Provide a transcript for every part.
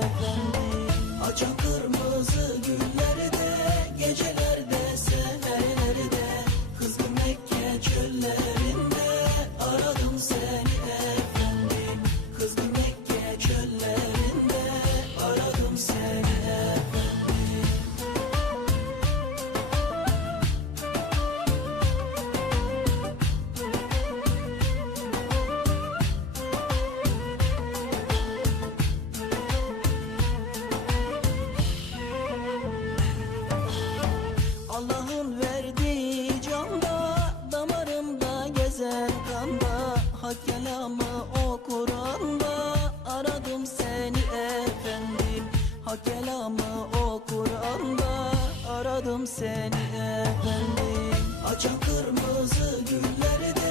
efendi Açan kırmızı güllerde gecelerde Aşkım seni efendim. Açan kırmızı güllerde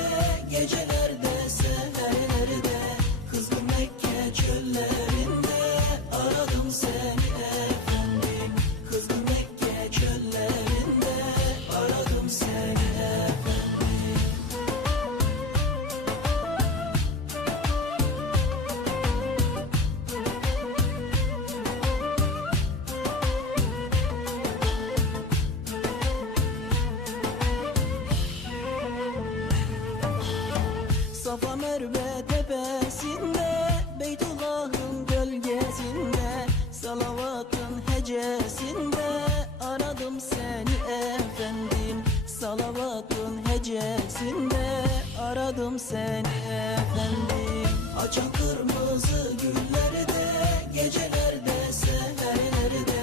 Sevdim seni efendim. Aça kırmızı güllerde Gecelerde seherlerde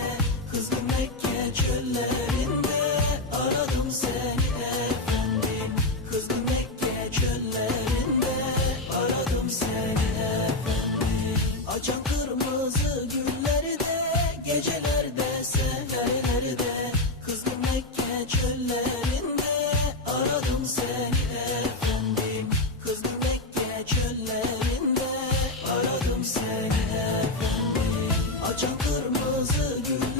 Kızgın Mekke çöllerinde Aradım seni efendim. Kızgın Mekke çöllerinde Aradım seni efendim. Aça kırmızı güllerde Gecelerde açan kırmızı gül